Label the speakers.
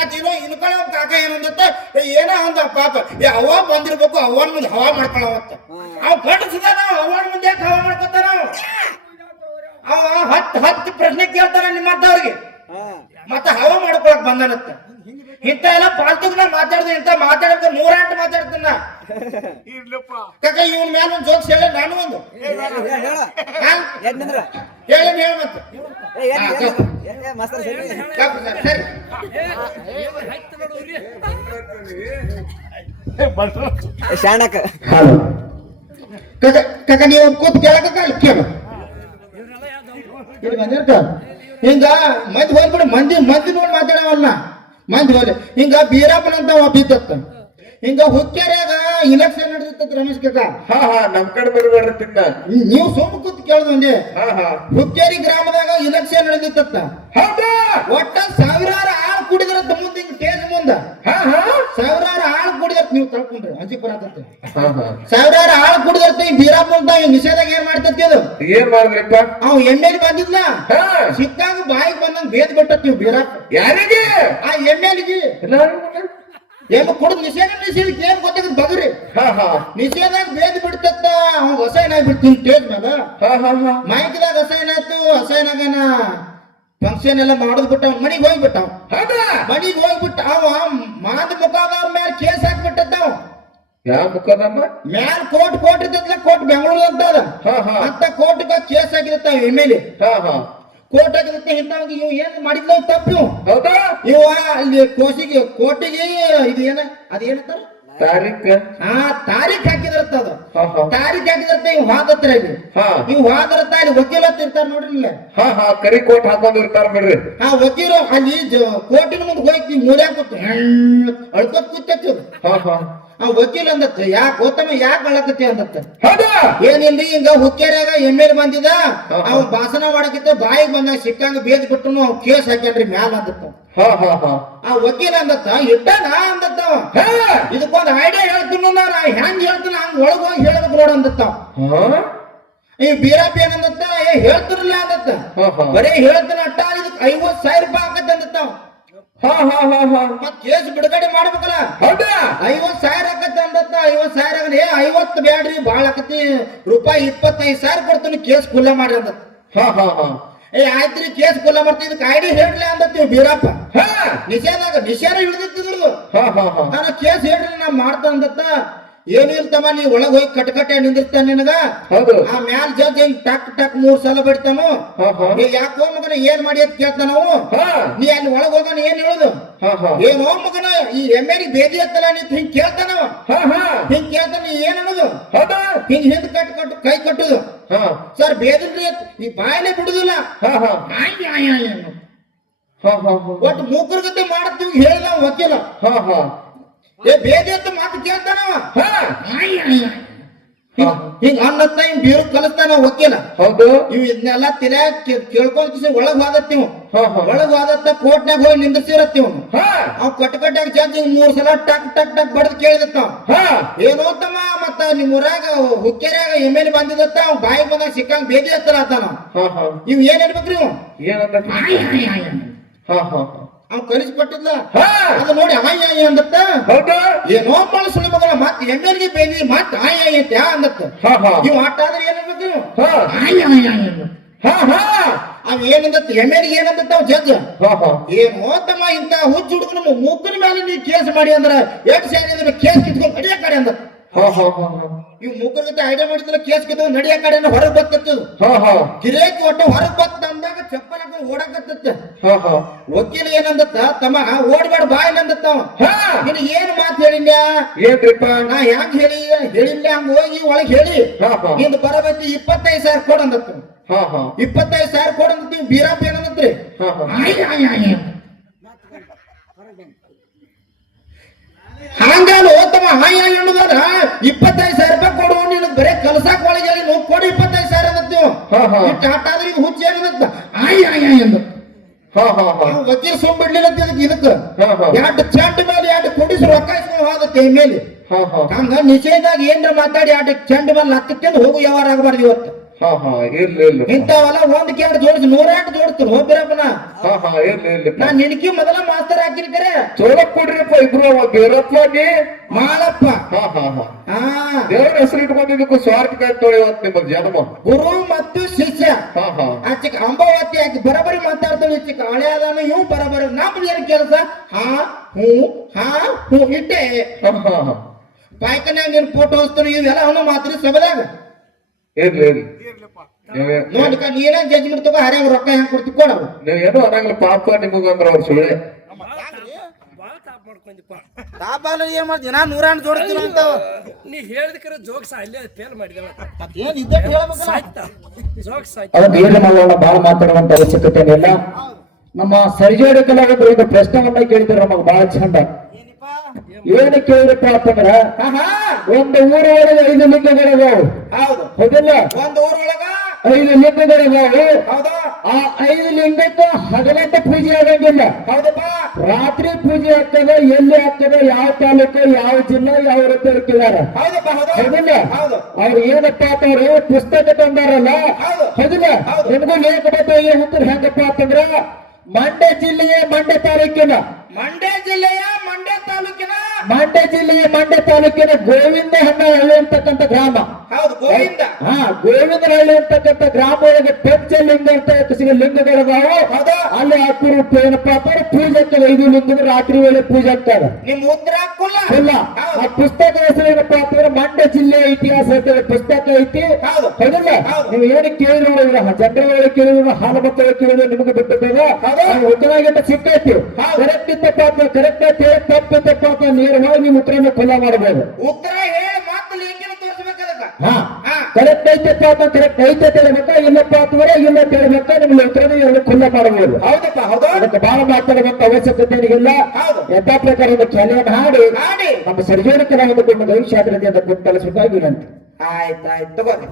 Speaker 1: ಮತ್ ಇನ್ನು ಇನ್ಕೊಳ್ಳೋ ಕಾಕ ಏನಂದತ್ತ ಏನೋ ಒಂದ ಪಾಪ ಏ ಅವ್ವ ಬಂದಿರ್ಬೇಕು ಅವ್ವನ ಮುಂದೆ ಹವಾ ಮಾಡ್ಕೊಳ್ಳೋತ್ತ ಅವ್ ಕಟ್ಟಿಸಿದ ನಾವು ಅವ್ವನ ಮುಂದೆ ಯಾಕೆ ಹವಾ ಮಾಡ್ಕೊತಾನ ಅವ ಅವ ಹತ್ತು ಹತ್ತು ಪ್ರಶ್ನೆ ಕೇಳ್ತಾನ ನಿಮ್ಮಂತವ್ರಿಗೆ ಮತ್ತೆ ಹವಾ ಮಾಡ್ಕೊಳಕ್ ಬಂದನತ್ತ ಇಂತ ಎಲ್ಲ ಪಾಲ್ತುಗ್ನ ಮಾತಾಡ್ದೆ ಇಂತ ಮಾತಾಡಕ್ಕೆ ನೂರಾಂಟು ಮಾತಾಡ್ತಾನ
Speaker 2: ಇರ್ಲಪ್ಪ.
Speaker 1: ಕಾಕ ಇವನ್ ಮ್ಯಾಲ ಒಂದ್ ಜೋಕ್ಸ್ ಹೇಳ ನಾನು ಒಂದು.
Speaker 3: ಹೇಳ
Speaker 1: ಮತ್ತೆ
Speaker 3: ಶಾಣಕ.
Speaker 1: ಕಾಕ ನೀವು ಕೂತ್ ಕೇಳಕ ಕೇಳ. ಹಿಂಗ ಮಂದಿ ಹೋಗ್ಬಿಡು ಮಂದಿ ಮಂದಿ ನೋಡಿ ಮಾತಾಡವಲ್ಲ ಮಂದಿ ಹೋದ್ರೆ ಹಿಂಗ ಬೀರಪ್ಪನ ಅಂತ ಒಬ್ಬ ಹಿಂಗ ಹುಕ್ಕೇರಿಯಾಗ ಇಲೆಕ್ಷನ್ ನಡೆದಿತ್ತ ರಮೇಶ್ ಕಾಕ?
Speaker 2: ಹಾ ಹಾ ನಮ್ ಕಡೆ ಬರ್ಬೇಡ್ರಿ
Speaker 1: ನೀವು ಸುಮ್ ಕೂತ್ ಕೇಳ್ದು ಒಂದೇ
Speaker 2: ಹಾ ಹಾ.
Speaker 1: ಹುಕ್ಕೇರಿ ಗ್ರಾಮದಾಗ ಇಲೆಕ್ಷನ್ ನಡೆದಿತ್ತ
Speaker 2: ಹೌದಾ?
Speaker 1: ಒಟ್ಟ ಸಾವಿರಾರು ಆಳು ಕುಡಿದ್ರ ಮುಂದೆ ಹಿಂಗ ಸ್ಟೇಜ್ ಮುಂದ.
Speaker 2: ಹಾ ಹಾ.
Speaker 1: ಸಾವಿರಾರು ಆಳು ಕುಡಿದತ್ ನೀವು ತಳ್ಕೊಂಡ್ರಿ ಅಂಜಿ ಬರತ್ತೆ
Speaker 2: ಹಾ ಹಾ.
Speaker 1: ಸಾವಿರಾರು ಆಳು ಕುಡಿದಿರ್ತ ಈ ಬೀರಾಪುರ ನಿಷೇಧಾಗ ಏನ್ ಮಾಡ್ತತಿ ಅದು?
Speaker 2: ಏನ್ ಮಾಡಿದ್ರಿಪ್ಪ?
Speaker 1: ಅವ್ ಎಂ ಎಲ್ ಬಂದಿದ್ಲ?
Speaker 2: ಹಾ.
Speaker 1: ಸಿಕ್ಕಾಗ ಬಾಯಿಗೆ ಬಂದಂಗ ಬೇದ್ ಬಿಟ್ಟತ್ ನೀವು ಬೀರಪ್ಪ.
Speaker 2: ಯಾರಿಗೆ?
Speaker 1: ಆ ಎಂ ಎಲ್ಗೆ? ಏನು ಕುಡಿದ್? ನಿಷೇಧ ನಿಷೇಧಕ್ಕೆ ಏನ್ ಗೊತ್ತಾಗದ್ ಬದುರಿ
Speaker 2: ಹಾ ಹಾ.
Speaker 1: ನಿಷೇಧಾಗ ಬೇದ್ ಬಿಡ್ತತ್ತ ಅವ್ನ್ ಹೊಸೈನ್ ಆಗ್ಬಿಡ್ತೀನಿ ಸ್ಟೇಜ್ ಮ್ಯಾಲ.
Speaker 2: ಹಾ ಹಾ
Speaker 1: ಮೈಕ್ದಾಗ ಹಸೈನ್ ಆಯ್ತು ಹಸೈನಾಗನ ಫಂಕ್ಷನ್ ಎಲ್ಲ ಮಾಡೋದ್ ಬಿಟ್ಟ ಮನಿಗ್ ಹೋಗ್ಬಿಟ್ಟ ಅವ.
Speaker 2: ಹೌದಾ?
Speaker 1: ಮನಿಗ್ ಹೋಗ್ಬಿಟ್ಟ ಅವ ಮಾದ ಮುಖಾದವ್ರ ಮ್ಯಾಲ ಕೇಸ್ ಹಾಕ್ಬಿಟ್ಟತ್ತ ಅವ
Speaker 2: ಯಾವ ಮುಖದಮ್ಮ
Speaker 1: ಮ್ಯಾಲ ಕೋರ್ಟ್ ಕೋರ್ಟ್ ಇದ್ದತ್ಲ ಕೋರ್ಟ್ ಬೆಂಗಳೂರು ಅಂತ ಅದ.
Speaker 2: ಹಾ ಹಾ.
Speaker 1: ಅಂತ ಕೋರ್ಟ್ಗ ಕೇಸ್ ಹಾಕಿದತ್ತ ಎಂ ಎಲ್ ಎ ಕೋರ್ಟ್ ಹಾಕಿದತ್ತ ಇಂಥವ್ಗೆ ಇವ್ ಏನ್ ಮಾಡಿದ್ಲೋ ತಪ್ಪು.
Speaker 2: ಹೌದಾ
Speaker 1: ಇವ ಅಲ್ಲಿ ಕೋಸಿಗೆ ಕೋರ್ಟಿಗೆ ಇದು ಏನ ಅದ ಏನಂತಾರ
Speaker 2: ತಾರೀಖ?
Speaker 1: ಆ ತಾರೀಖ್ ಹಾಕಿದ್ರತ್ತ ಅದು. ತಾರೀಖ್ ಹಾಕಿದ್ರತ್ತ ಇವ್ ವಾದತ್ರ ಇಲ್ಲಿ ಇವ್ ವಾದರತ್ತ ಅಲ್ಲಿ ವಕೀಲತ್ ಇರ್ತಾರ ನೋಡ್ರಿ ಇಲ್ಲ.
Speaker 2: ಹಾ ಹಾ ಕರಿ ಕೋಟ್ ಹಾಕೊಂಡಿರ್ತಾರ ಬಿಡ್ರಿ.
Speaker 1: ಆ ವಕೀಲ ಅಲ್ಲಿ ಕೋರ್ಟಿನ ಮುಂದೆ ಹೋಗಿ ಮೂಲ್ಯಾಗ ಕೂತು ಅಳ್ಕೊತ್ ಕೂತೈತಿ ಅದು
Speaker 2: ಹಾ ಹಾ.
Speaker 1: ಆ ವಕೀಲ ಅಂದತ್ತ ಯಾಕೆ ಗೊತ್ತಮ್ಮ ಯಾಕೆ ಅಳಕತ್ತಿ ಅಂದತ್ತ? ಏನಿಲ್ರಿ ಹಿಂಗ ಹುಕ್ಕೇರಿಯಾಗ ಎಂ ಎಲ್ ಬಂದಿದ. ಅವ್ ಭಾಷಣ ಮಾಡಕಿತ್ತ ಬಾಯಿಗೆ ಬಂದಾಗ ಸಿಕ್ಕಂಗ ಬೇಜ್ ಬಿಟ್ಟು ಅವ್ ಕೇಸ್ ಹಾಕ್ಯಾನ್ರಿ ಮ್ಯಾಲ ಅಂದತ್ತ.
Speaker 2: ಹಾ ಹಾ ಹಾ.
Speaker 1: ಆ ವಕೀಲ ಅಂದತ್ತ ಇಟ್ಟಾನ ಅಂದತ್ತ ಇದಕ್ಕೊಂದ್ ಐಡಿಯಾ ಹೇಳ್ತೀನಿ ನಾ ಹೆಂಗ್ ಹೇಳ್ತೀನಿ ಹಂಗ ಒಳಗ್ ಹೋಗಿ ಹೇಳ್ಬೇಕು ನೋಡ ಅಂದತ್ತ ಈ ಬೀರಪ್ಪ ಏನಂದತ್ತ ಏ ಹೇಳ್ತಿರ್ಲಿಲ್ಲ ಅಂದತ್ತ. ಬರೀ ಹೇಳ್ತೀನಿ ಅಟ್ಟ ಇದಕ್ ಐವತ್ ಸಾವಿರ ರೂಪಾಯಿ ಆಗತ್ತೆ ಅಂದತ್ತ ಮತ್ ಕೇಸ್ ಬಿಡುಗಡೆ ಮಾಡ್ಬೇಕಲ್ಲ.
Speaker 2: ಹೌದಾ?
Speaker 1: ಐವತ್ ಸಾವಿರ ಆಕತ್ತೆ ಅಂದತ್ತ ಐವತ್ ಸಾವಿರ ಆಗಲ್ಲ ಏ ಐವತ್ ಬ್ಯಾಡ್ರಿ ಬಾಳ ಆಕತಿ. ರೂಪಾಯಿ ಇಪ್ಪತ್ತೈದು ಸಾವಿರ ಕೊಡ್ತೀನಿ ಕೇಸ್ ಖುಲ್ಲ ಮಾಡ್ರಿ ಅಂದತ್ತ.
Speaker 2: ಹಾ ಹಾ ಹಾ.
Speaker 1: ಏ ಆಯ್ತ್ರಿ ಕೇಸ್ ಕೊಲ್ಲ ಮಾಡ್ತೀವಿ. ಇದಕ್ಕೆ ಐಡಿ ಹೇಳ್ರಿ ಅಂದತ್ತೀವಿ ಬೀರಪ್ಪ.
Speaker 2: ಹಾ
Speaker 1: ನಿಷೇಧಾಗ ನಿಷೇಧ ಹಿಡಿದಿತ್ತಿದ್ರು
Speaker 2: ಹಾ ಹಾ ಹಾ.
Speaker 1: ನಾನು ಕೇಸ್ ಹೇಳ್ರಿ ನಾ ಮಾಡ್ತಾ ಅಂದತ್ತ. ಏನಿರ್ತಮ್ಮ ನೀ ಒಳಗ್ ಹೋಗಿ ಕಟ್ಕಟ್ಟೆ ನಿಂದಿರ್ತಾನ ನಿನಗ? ಆ ಮ್ಯಾಲ್ ಜಡ್ಜ್ ಹಿಂಗ್ ಟಕ್ ಟಕ್ ಮೂರ್ ಸಲ ಬಿಡ್ತಾನು. ಯಾಕೋ ಮಗನ ಏನ್ ಮಾಡಿ ಅಂತ ಕೇಳ್ತಾನವು
Speaker 2: ಹಾ.
Speaker 1: ನೀ ಅಲ್ಲಿ ಒಳಗ್ ಹೋಗೋಣ ಏನ್ ಹೇಳುದು? ಏನೋ ಮಗನ ಈ ಎಮ್ಮೆರಿ ಬೇದಿ ಎತ್ತಲ್ಲ ನೀ ಹಿಂಗ್ ಕೇಳ್ತಾನ
Speaker 2: ಹಾ ಹಾ.
Speaker 1: ಹಿಂಗ್ ಕೇಳ್ತಾನ ನೀ ಏನ್ ಅನ್ನೋದು ಹಿಂಗ್ ಹಿಂದ್ ಕಟ್ ಕಟ್ಟು ಕೈ ಕಟ್ಟುದು.
Speaker 2: ಹಾ.
Speaker 1: ಸರ್ ಬೇದ್ರಿ ಈ ಬಾಯಲ್ಲೇ ಬಿಡುದಿಲ್ಲ. ಒಟ್ಟು ಮೂಕರ್ಗತೆ ಮಾಡ್ತೀವಿ ಹೇಳಿದ ವಕೀಲ
Speaker 2: ಹಾ ಹಾ.
Speaker 1: ಏ ಬೇದಿ ಅಂತ ಮಾತು ಕೇಳ್ತಾನವ. ಹಿಂಗ್- ಅನ್ನತ್ತ ಹಿಂಗ್ ಬೀರು ಕಲಿಸ್ತಾನ ವಕೀಲ.
Speaker 2: ಹೌದು.
Speaker 1: ಇವ್ ಇದನ್ನೆಲ್ಲ ತಿಳ್ಯಾ ಕೇಳ್ಕೊಂಡ್ ಕಿಸಿ ಒಳಗ್
Speaker 2: ಹೋದತ್ ನೀವು
Speaker 1: ಒಳಗ್ ಹೋದತ್ತ ಕೋರ್ಟ್ನಾಗ ಹೋಗಿ ನಿಂದಿರ್ಸಿರತ್ತೀವ್
Speaker 2: ಹಾ.
Speaker 1: ಅವ್ ಕಟ್ ಕಟ್ಟಾಗ ಜಡ್ಜ್ ಹಿಂಗ್ ಮೂರ್ ಸಲ ಟಕ್ ಟಕ್ ಟಕ್ ಬಡದ್ ಕೇಳಿದತ್ತ ಅವ.
Speaker 2: ಹಾ.
Speaker 1: ಏನೋ ತಮ್ಮ ಮತ್ತ ನಿಮ್ ಊರಾಗ ಹುಕ್ಕೇರಿಯಾಗ ಎಂ ಎಲ್ ಬಂದಿದತ್ತ ಅವ್ ಬಾಯಿ ಬಂದಾಗ ಸಿಕ್ಕಂಗ್ ಬೇದಿ ಹತ್ತರ ಆತಾನ ಇವ್ ಏನ್ ಹೇಳ್ಬೇಕ್ರಿ ಇವ್? ಅವ್ ಕಲಿಸ್ಕೊಟ್ಟಿದ್ಲ
Speaker 2: ಹಾ.
Speaker 1: ಅದು ನೋಡಿ ಆಯ್ ಅಂದತ್ತ?
Speaker 2: ಏನೋ
Speaker 1: ಏನೋ ಬಳಸಣ ಮಗಳ ಮತ್ ಎಂ ಮತ್ತ ಮತ್ ಆಯ್ ಯಾ ಅಂದತ್ತ
Speaker 2: ಹಾ ಹಾ.
Speaker 1: ಇವ್ ಆಟ ಆದ್ರೆ ಏನ್ ಹೇಳ್ಬೇಕು ಇವ್?
Speaker 2: ಹಾ.
Speaker 1: ಆಯ್.
Speaker 2: ಹಾ ಹಾ.
Speaker 1: ಅವ್ ಏನಂದತ್ತ ಎಂ ಎಲ್ಗೆ ಏನಂದತ್ತ ಅವ್ ಜಡ್ಜ್
Speaker 2: ಹಾ ಹಾ.
Speaker 1: ಏನೋ ತಮ್ಮ ಇಂತ ಹುಚ್ಚ ಹುಡುಗನ ಮೂಕನ ಮೇಲೆ ನೀ ಕೇಸ್ ಮಾಡಿ ಅಂದ್ರ ಎಷ್ಟ್ ಸೇರಿ ಕೇಸ್ ಕಿತ್ಕೊಂಡು ನಡಿಯ ಕಡೆ ಅಂದ
Speaker 2: ಹಾ ಹಾ ಹಾ. ಹಾ
Speaker 1: ಇವ್ ಮೂಕರ ಜೊತೆ ಐಡಿಯಾ ಮಾಡಿದ್ರ ಕೇಸ್ ಕಿತ್ಕೊಂಡ್ ನಡಿಯ ಕಡೆ ಹೊರಗ್ ಬರ್ತತ್ತು
Speaker 2: ಹಾ ಹಾ.
Speaker 1: ಗಿರೇಕಿ ಒಟ್ಟು ಹೊರಗ್ ಬತ್ತ ಅಂದಾಗ ಚಪ್ಪಲ್ ಹಾಕೊಂಡು ಓಡಾಕತ್ತ
Speaker 2: ಹಾ ಹಾ.
Speaker 1: ವಕೀಲ ಏನಂದತ್ತ ತಮ್ಮ ಓಡ್ಬೇಡ ಬಾ ಏನಂದತ್ತ ಅವ. ಹೇಳಿಲ್ಲ
Speaker 2: ಏನ್ರಿಪ್ಪ
Speaker 1: ನಾ ಹೆಂಗ್ ಹೇಳಿ? ಹೇಳಿಲ್ಲ ಹಂಗ ಹೋಗಿ ಒಳಗ್ ಹೇಳಿ. ನಿಂದ ಬರಬತ್ತಿ ಇಪ್ಪತ್ತೈದು ಸಾವಿರ
Speaker 2: ಹಾ
Speaker 1: ಇಪ್ಪತ್ತೈದು ಸಾವಿರ ಕೊಡ್ ಅಂದತ್ತಿ ಬೀರಪ್ಪ ಏನಂದತ್ರಿ?
Speaker 2: ಹಾ ಹಾ.
Speaker 1: ಆಯ್ ಆಯ್ ಆಯ್ ಆಯ್. ಓತಮ್ಮ ಹಾಯ್ ಹಾಯ್ ಅನ್ನೋದಾರ ಇಪ್ಪತ್ತೈದು ಸಾವಿರ ರೂಪಾಯಿ ಕೊಡು ನೀನು ಬರೇ ಕಲ್ಸಾಕ್ ಒಳಗೆ ಹೇಳಿ ನೋವು ಕೊಡು ಇಪ್ಪತ್ತೈದು ಸಾವಿರ ಅಂದತ್ತೀವಿ
Speaker 2: ಹಾ ಹಾ.
Speaker 1: ಈ ಟಾಟಾದ್ರೆ ಇದು ಹುಚ್ಚ ಏನಂತ ಆಯ್ ಆಯ್ ಆಯ್ ಅಂದ ವಕೀಲ ಸುಮ್ ಬಿಡ್ಲಿಲ್ಲ ಇದಕ್ಕೆ? ಎರಡು ಚೆಂಡ್ ಮೇಲೆ ಕುಡಿಸಿ ರೊಕ್ಕ ಇಸ್ಕೊಂಡು ಮೇಲೆ ಹಂಗ ನಿಷೇಧಾಗ ಏನ್ರ ಮಾತಾಡಿ ಆಟ ಚೆಂಡ್ ಮೇಲೆ ಹತ್ತಕ್ಕೆ ಹೋಗು ಯಾವಾರ ಆಗಬಾರ್ದು ಇವತ್ತು. ಇಂಥವೆಲ್ಲ ಒಂದ್ ಕೇಂದ್ರ ಜೋಡಿಸಿ ನೂರಾಟ ಜೋಡಿಸ್ತಾರೆ ಹೋಗ್ಬಿರಪ್ಪನ ನಾನ್ ನಿನಕಿ ಮೊದಲ ಮಾಸ್ತರ್ ಹಾಕಿನ ಕರೆ.
Speaker 2: ಚೋಳ ಕೊಡ್ರಿಪ್ಪ ಇಬ್ರು ಬೇರಪ್ಪ ನೀ?
Speaker 1: ಮಾಲಪ್ಪ
Speaker 2: ಹಾ ಹಾ ಹಾ.
Speaker 1: ಹಾ.
Speaker 2: ದೇವ್ರ ಹೆಸರು ಇಟ್ಕೊಂಡಿದ್ದಕ್ಕೂ ಸ್ವಾರ್ಥ ಕಾಯ್ ಇವತ್ತು ನಿಮ್ಮ ಜನ್ಮ
Speaker 1: ಗುರು ಮತ್ತು ಶಿಷ್ಯ.
Speaker 2: ಹಾ ಹಾ.
Speaker 1: ಆಚಿಕ ಅಂಬಾವತಿ ಆಕಿ ಬರಬರಿ ಮಾತಾಡ್ತಾಳೆ ಈಚಿಕ ಹಳೆಯದಾನ ಇವು ಬರಬರಿ. ನಮ್ಮ ಏನ್ ಕೆಲಸ? ಹಾ ಹೂ ಹಾ ಹೂ ಇಟ್ಟೆ. ಪಾಯ್ಕನ್ಯಾಗ ನಿನ್ ಫೋಟೋ ಹಚ್ತಾನೆ ಇವೆಲ್ಲ ಅವನು ಮಾತ್ರ ಸಭದಾಗ
Speaker 2: ಇರ್ಲಿ ಇರ್ಲಿ.
Speaker 1: ನೋಡ್ಕ ನೀನೇ ಜಜ್ಮೆಂಟ್ ತಗೋ? ಹರ್ಯಾಗ ರೊಕ್ಕ ಹೆಂಗ್ ಕೊಡ್ತಿ ಕೊಡ
Speaker 2: ನೀವ್ ಏನೋ ಅನ್ನಂಗಿಲ್ಲ ಪಾಪ ನಿಮಗಂದ್ರ ಅವ್ರ ಸುಳ್ಳೆ.
Speaker 4: ಬಾಳ
Speaker 1: ತಾಪಾಲ ಏನ್ ನಾ ಜೋಡಿಸ್ತೀನಿ ಅಂತ.
Speaker 4: ನೀ ಹೇಳಿದಕ್ರೆ ಜೋಕ್ಸ್ ಅಲ್ಲೇ ಫೇಲ್ ಮಾಡಿದ
Speaker 1: ಏನ್ ಇದ್ದೇ ಹೇಳ್ಬೇಕಲ್ಲ
Speaker 4: ಜೋಕ್ಸ್
Speaker 5: ಏನು ಮಾಡೋಣ ಬಹಳ ಮಾತಾಡುವಂತ ಅವಶ್ಯಕತೆ ಇಲ್ಲ ನಮ್ಮ ಸರಿಜೇಡು ಕಲಾವಿದರು ಒಂದು ಪ್ರಶ್ನೆವನ್ನ ಕೇಳಿದ್ರು ನಮಗ್ ಬಹಳ ಚಂದ. ಏನು ಕೇಳಿದ್ರಪ್ಪ ಅಂತಂದ್ರ ಒಂದು ಊರೊಳಗೆ ಐದು ಲಿಂಗಗಳಿದಾವು.
Speaker 1: ಹೌದು.
Speaker 5: ಹೌದಿಲ್ಲ?
Speaker 1: ಒಂದು ಊರೊಳಗ?
Speaker 5: ಐದು ಲಿಂಗಗಳಿದಾವು.
Speaker 1: ಹೌದಾ.
Speaker 5: ಆ ಐದು ಲಿಂಗಕ್ಕೆ ಹಗಲತ್ತ ಪೂಜೆ ಆಗಂಗಿಲ್ಲ.
Speaker 1: ಹೌದಪ್ಪ.
Speaker 5: ರಾತ್ರಿ ಪೂಜೆ ಆಗ್ತದೆ ಎಲ್ಲಿ ಆಗ್ತದೆ ಯಾವ ತಾಲೂಕು ಯಾವ ಜಿಲ್ಲಾ ಯಾವ ರೀತಿ
Speaker 1: ಹೌದು.
Speaker 5: ಹೌದಿಲ್ಲ?
Speaker 1: ಹೌದು.
Speaker 5: ಅವ್ರು ಏನಪ್ಪ ಅಂತಾರೆ ಪುಸ್ತಕ ತಂದಾರಲ್ಲ?
Speaker 1: ಹೌದು.
Speaker 5: ಹೌದಿಲ್ಲ?
Speaker 1: ಹೌದು.
Speaker 5: ನಿಮ್ಗೂ ಲೇಖ ಉತ್ತರ ಹೆಂಗಪ್ಪ ಅಂತಂದ್ರ ಮಂಡ್ಯ ಜಿಲ್ಲೆಯ ಮಂಡ್ಯ ತಾಲೂಕಿನ
Speaker 1: ಮಂಡ್ಯ ಜಿಲ್ಲೆಯ ಮಂಡ್ಯ ತಾಲೂಕಿನ
Speaker 5: ಮಂಡ್ಯ ಜಿಲ್ಲೆಯ ಮಂಡ್ಯ ತಾಲೂಕಿನ ಗೋವಿಂದ ಹಳ್ಳಿ ಅಂತಕ್ಕಂಥ ಗ್ರಾಮ.
Speaker 1: ಹೌದು ಗೋವಿಂದ.
Speaker 5: ಹಾ ಗೋವಿಂದರಹಳ್ಳಿ ಅಂತಕ್ಕಂಥ ಗ್ರಾಮ ಒಳಗೆ ಪಂಚಲಿಂಗ ಅಂತ ಸಿಗ ಲಿಂಗಗಳಿದಾವ. ಅಲ್ಲಿ ಹಾಕಿರೋ ಏನಪ್ಪಾ ಅಂದ್ರೆ ಪೂಜೆ ಆಗ್ತದೆ ಐದು ಲಿಂಗದ ರಾತ್ರಿ ವೇಳೆ ಪೂಜೆ ಆಗ್ತದೆ
Speaker 1: ನಿಮ್ ಉತ್ತರ ಕುಲ್ಲ
Speaker 5: ಇಲ್ಲ ಆ ಪುಸ್ತಕ ಹೆಸರು ಏನಪ್ಪಾ ಅಂತಂದ್ರೆ ಮಂಡ್ಯ ಜಿಲ್ಲೆಯ ಇತಿಹಾಸ ಅಂತೇಳಿ ಪುಸ್ತಕ ಐತಿ.
Speaker 1: ಹೌದು.
Speaker 5: ಹೌದಿಲ್ಲ
Speaker 1: ಹೌದು.
Speaker 5: ನೀವು ಏನು ಕೇಳಿದ್ರು ಜನರೊಳಗೆ ಕೇಳಿದ್ರು ಹಾಲು ಮಕ್ಕಳು ಕೇಳಿದ್ರು ನಿಮಗೆ ಬಿಟ್ಟಿದ್ದೇವೆ. ಉತ್ತರಾಗಿಂತ ಸಿಕ್ಕೈತಿ. ಕರೆಕ್ಟ್ ಇತ್ತಪ್ಪ ಅಂತ ಕರೆಕ್ಟ್ ಅಂತ ಹೇಳಿ ತಪ್ಪು ತಪ್ಪ ಅಂತ ನೇರವಾಗಿ ನೀವು ಉತ್ತರನ ಖುಲ್ಲ ಮಾಡಬಹುದು
Speaker 1: ಉತ್ತರ ಹೇಳಿ ಮತ್ತೆ ಲೇಖನ ತೋರಿಸ್ಬೇಕು ಅದಕ್ಕ
Speaker 5: ಹಾ
Speaker 1: ಹಾ.
Speaker 5: ಕರೆಕ್ಟ್ ಐತಪ್ಪ ಅಂತ ಕರೆಕ್ಟ್ ಐತೆ ಹೇಳ್ಬೇಕಾ ಇಲ್ಲಪ್ಪ ಅಂತಂದ್ರೆ ಇಲ್ಲ ಹೇಳ್ಬೇಕಾ ನಿಮ್ಗೆ ಉತ್ತರನ ಎರಡು ಖುಲ್ಲ ಮಾಡಬಹುದು
Speaker 1: ಹೌದಪ್ಪ ಹೌದು.
Speaker 5: ಅದಕ್ಕೆ ಬಹಳ ಮಾತಾಡುವಂತ ಅವಶ್ಯಕತೆ ಇಲ್ಲ
Speaker 1: ಹೌದು.
Speaker 5: ಯಥಾ ಪ್ರಕಾರ ಹಾಡಿ
Speaker 1: ಮಾಡಿ.
Speaker 5: ನಮ್ಮ ನಾವು ಒಂದು ಭವಿಷ್ಯ ಅದರಲ್ಲಿ ಅದಕ್ಕೆ ಕಲಿಸಬೇಕಾಗಿ ವಿನಂತಿ
Speaker 1: ಆಯ್ತಾಯ್ತು ತಗೋರಿ.